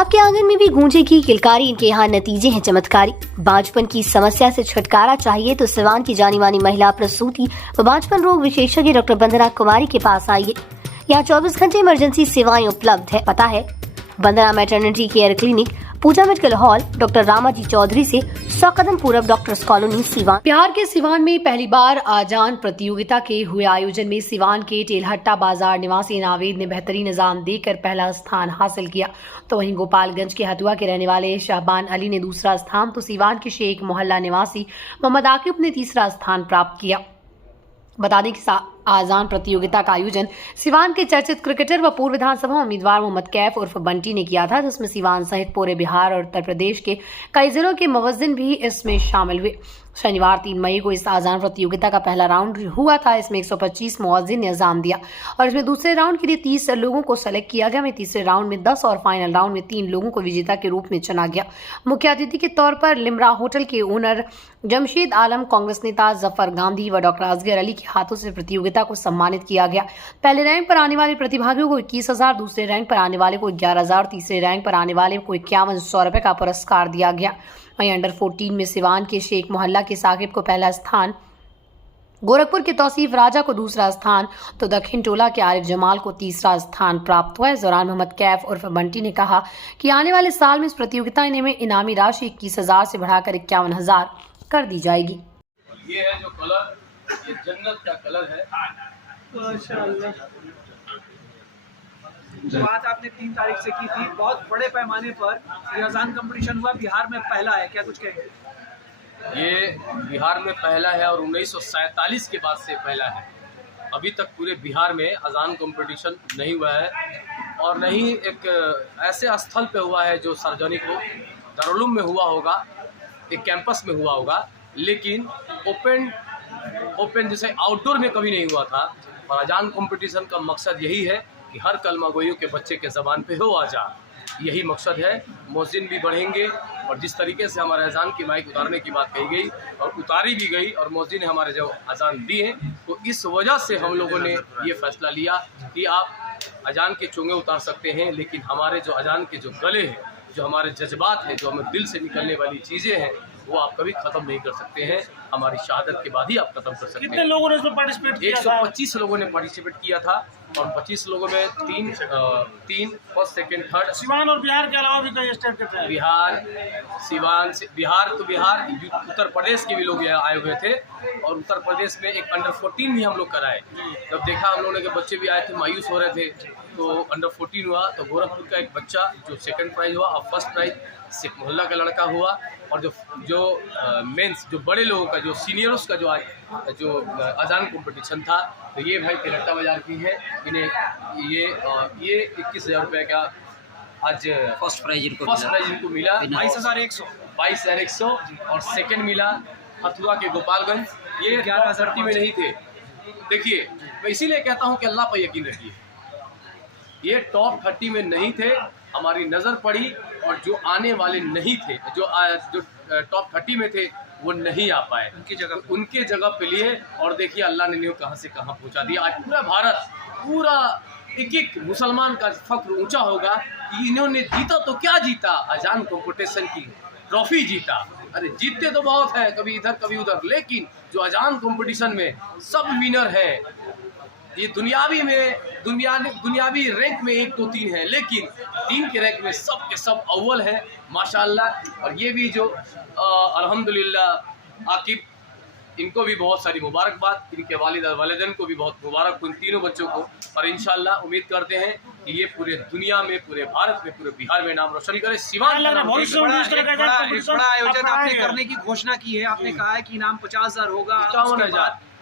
आपके आंगन में भी गूंजेगी किलकारी, इनके यहाँ नतीजे हैं चमत्कारी। बांझपन की समस्या से छुटकारा चाहिए तो सिवान की जानी मानी महिला प्रसूति व बांझपन रोग विशेषज्ञ डॉक्टर वंदना कुमारी के पास आइए। यहाँ 24 घंटे इमरजेंसी सेवाएं उपलब्ध है। पता है Vandana maternity care clinic, Puja medical hall, doctor Ramaji Chaudhary से 100 कदम पूरब, डॉक्टर्स कॉलोनी, सिवान। बिहार के सिवान में पहली बार आजान प्रतियोगिता के हुए आयोजन में सिवान के टेलहट्टा बाजार निवासी नावेद ने बेहतरीन निजाम देकर पहला स्थान हासिल किया, तो वहीं गोपालगंज के हथुआ के रहने वाले शाहबान अली ने दूसरा स्थान, तो सिवान के शेख मोहल्ला निवासी मोहम्मद आकिब ने तीसरा स्थान प्राप्त किया। बता दें कि आजान प्रतियोगिता का आयोजन सिवान के चर्चित क्रिकेटर व पूर्व विधानसभा उम्मीदवार मोहम्मद कैफ उर्फ बंटी ने किया था, जिसमें सिवान सहित पूरे बिहार और उत्तर प्रदेश के कई जिलों के मुवज्जिन भी इसमें शामिल हुए। शनिवार 3 मई को इस आजान प्रतियोगिता का पहला राउंड हुआ था। इसमें 125 मुवज्जिन ने एग्जाम दिया और इसमें दूसरे राउंड के लिए 30 लोगों को सेलेक्ट किया गया। में तीसरे राउंड में 10 और फाइनल राउंड में 3 लोगों को विजेता के रूप में चुना गया। मुख्य अतिथि के तौर पर लिमरा होटल के ओनर जमशेद आलम, कांग्रेस नेता जफर गांधी व डॉक्टर असगर अली के हाथों से प्रतियोगिता को सम्मानित किया गया। पहले रैंक पर आने वाले प्रतिभागियों को 21,000, दूसरे रैंक पर आने वाले को 11,000, तीसरे रैंक पर आने वाले को 5100 रुपए का पुरस्कार दिया गया। वहीं अंडर 14 में सिवान के शेख मोहल्ला के साकिब को पहला स्थान, गोरखपुर के तौसीफ राजा को दूसरा स्थान, तो दक्षिण टोला के आरिफ जमाल को तीसरा स्थान प्राप्त हुआ। इस दौरान मोहम्मद कैफ उर्फ बंटी ने कहा कि आने वाले साल में इस प्रतियोगिता में इनामी राशि 21,000 से बढ़ाकर 51,000 कर दी जाएगी। ये है जो कलर, ये जन्नत का कलर है। माशाअल्लाह। बात आपने 3 तारीख से की थी, बहुत बड़े पैमाने पर ये अजान कंपटीशन हुआ, बिहार में पहला है, क्या कुछ कहेंगे? ये बिहार में पहला है और 1947 के बाद से पहला है। अभी तक पूरे बिहार में अजान कंपटीशन नहीं हुआ है और न ही एक ऐसे स्थल पे हुआ है जो सार्वजनिक हो। दारुल उलूम में हुआ होगा, एक कैंपस में हुआ होगा, लेकिन ओपन जैसे आउटडोर में कभी नहीं हुआ था। और अजान कंपटीशन का मकसद यही है कि हर कलमा गोइयों के बच्चे के ज़बान पे हो आजान, यही मकसद है। मुअज्जिन भी बढ़ेंगे और जिस तरीके से हमारे अजान की माइक उतारने की बात कही गई और उतारी भी गई और मुअज्जिन ने हमारे जो अजान दिए, तो इस वजह से हम लोगों ने ये फैसला लिया कि आप अजान के चोंगे उतार सकते हैं, लेकिन हमारे जो अजान के जो गले हैं, जो हमारे जज्बात हैं, जो हमें दिल से निकलने वाली चीज़ें हैं, वो आप कभी ख़त्म नहीं कर सकते हैं। हमारी शहादत के बाद ही आप ख़त्म कर सकते हैं। कितने लोगों ने इसमें पार्टिसिपेट किया? 125 लोगों ने पार्टिसिपेट किया था और 25 लोगों में तीन फर्स्ट, सेकंड, थर्ड। सिवान और बिहार के अलावा भी कई स्टेट के थे। बिहार, सिवान से बिहार, उत्तर प्रदेश के भी लोग यहाँ आए हुए थे और उत्तर प्रदेश में एक अंडर 14 भी हम लोग कराए। जब देखा हम लोगों ने कि बच्चे भी आए थे, मायूस हो रहे थे, तो अंडर 14 हुआ। तो गोरखपुर का एक बच्चा जो सेकंड प्राइज हुआ और फर्स्ट प्राइज शेख मोहल्ला का लड़का हुआ। और जो मेंस, जो बड़े लोगों का, जो सीनियर्स का जो अजान कंपटीशन था, तो ये भाई टेलहट्टा बाजार की है। इन्हें ये 21,000 रुपये का आज फर्स्ट प्राइज इनको मिला। 22,100 और सेकंड मिला हथुआ के गोपालगंज। ये 11,030 में नहीं थे। देखिए, मैं इसीलिए कहता हूँ कि अल्लाह पर यकीन रखिए। ये टॉप 30 में नहीं थे, हमारी नज़र पड़ी और जो आने वाले नहीं थे, जो टॉप 30 में थे, वो नहीं आ पाए। उनके जगह पे लिए और देखिए अल्लाह ने इन्हें कहाँ से कहाँ पहुँचा दिया। आज पूरा भारत, पूरा एक मुसलमान का फख्र ऊंचा होगा कि इन्होंने जीता तो क्या जीता, अजान कंपटीशन की ट्रॉफी जीता। अरे जीतते तो बहुत है, कभी इधर कभी उधर, लेकिन जो अजान कंपटीशन में सब विनर है। ये दुनियावी रैंक में 1, 2, 3 है, लेकिन 3 के रैंक में सब के सब अव्वल है माशाअल्लाह। और ये भी जो अल्हम्दुलिल्लाह आकिब, इनको भी बहुत सारी मुबारकबाद, इनके वालिद और वालिदैन को भी बहुत मुबारक, उन तीनों बच्चों को। और इंशाअल्लाह उम्मीद करते हैं कि ये पूरे दुनिया में, पूरे भारत में, पूरे बिहार में नाम रोशन करे। सिवान बड़ा आयोजन आपने करने की घोषणा की है। आपने कहा है कि इनाम 50,000 होगा,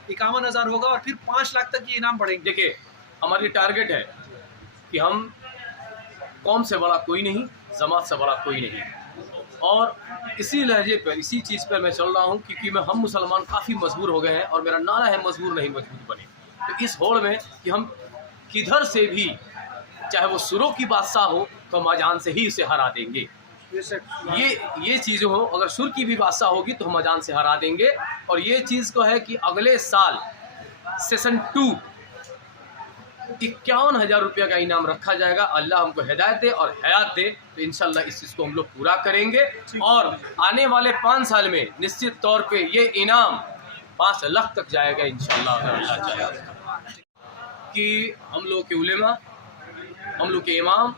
51,000 होगा और फिर 5 लाख तक ये इनाम बढ़ेंगे। देखिए, हमारी टारगेट है कि हम कौम से बड़ा कोई नहीं, जमात से बड़ा कोई नहीं, और इसी लहजे पर, इसी चीज़ पर मैं चल रहा हूँ, क्योंकि हम मुसलमान काफ़ी मजबूर हो गए हैं और मेरा नारा है मजबूर नहीं मजबूत बने। तो इस होड़ में कि हम किधर से भी, चाहे वो सुरों की बादशाह हो, तो हम अजान से ही उसे हरा देंगे। ये चीज़ हो, अगर सुर की भी बादशाह होगी तो हम अजान से हरा देंगे। और ये चीज़ को है कि अगले साल सेशन 2 51,000 रुपया का इनाम रखा जाएगा। अल्लाह हमको हिदायत दे और हयात दे तो इंशाल्लाह इस चीज़ को हम लोग पूरा करेंगे और आने वाले 5 साल में निश्चित तौर पे ये इनाम 5 लाख तक जाएगा इंशाल्लाह, अगर अल्लाह चाहे। कि हम लोग के उलेमा, हम लोग के इमाम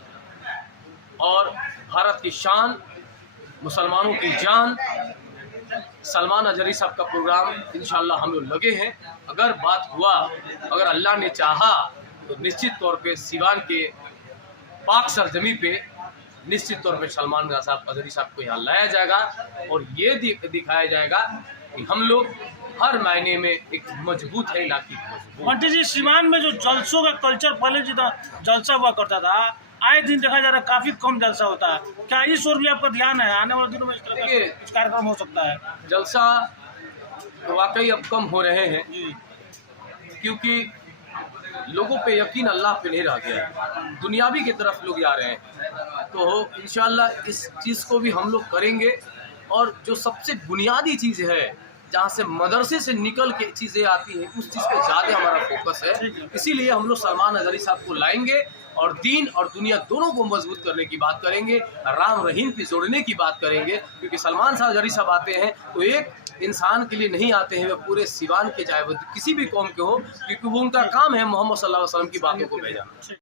और भारत की शान, मुसलमानों की जान, सलमान अजहरी साहब का प्रोग्राम इंशाल्लाह हम लोग लगे हैं। अगर बात हुआ, अगर अल्लाह ने चाहा तो निश्चित तौर पे सिवान के पाक सरजमी पे निश्चित तौर पे सलमान साहब अजहरी साहब को यहाँ लाया जाएगा और ये दिखाया जाएगा कि हम लोग हर मायने में एक मजबूत है इलाके की। बंटी जी, सिवान में जो जलसों का कल्चर पहले जितना जलसा हुआ करता था, आए दिन देखा जा रहा है काफी कम जलसा होता है। क्या इस ओर भी आपका ध्यान है? आने वाले दिनों में इस तरह का कुछ कार्यक्रम हो सकता है? जलसा वाकई अब कम हो रहे हैं क्योंकि लोगों पे यकीन अल्लाह पे नहीं रह गया है, दुनियावी की तरफ लोग जा रहे हैं। तो इंशाल्लाह इस चीज़ को भी हम लोग करेंगे और जो सबसे बुनियादी चीज़ है, जहाँ से मदरसे से निकल के चीज़ें आती हैं, उस चीज़ पे ज़्यादा हमारा फोकस है। इसीलिए हम लोग सलमान अजहरी साहब को लाएंगे और दीन और दुनिया दोनों को मजबूत करने की बात करेंगे, राम रहीम की जोड़ने की बात करेंगे। क्योंकि सलमान साहब अजहरी साहब आते हैं तो एक इंसान के लिए नहीं आते हैं, वे पूरे सिवान के चाहे वो किसी भी कौम के हो, क्योंकि वो उनका काम है मोहम्मद सल्लल्लाहु अलैहि वसल्लम की बातों को भेजना।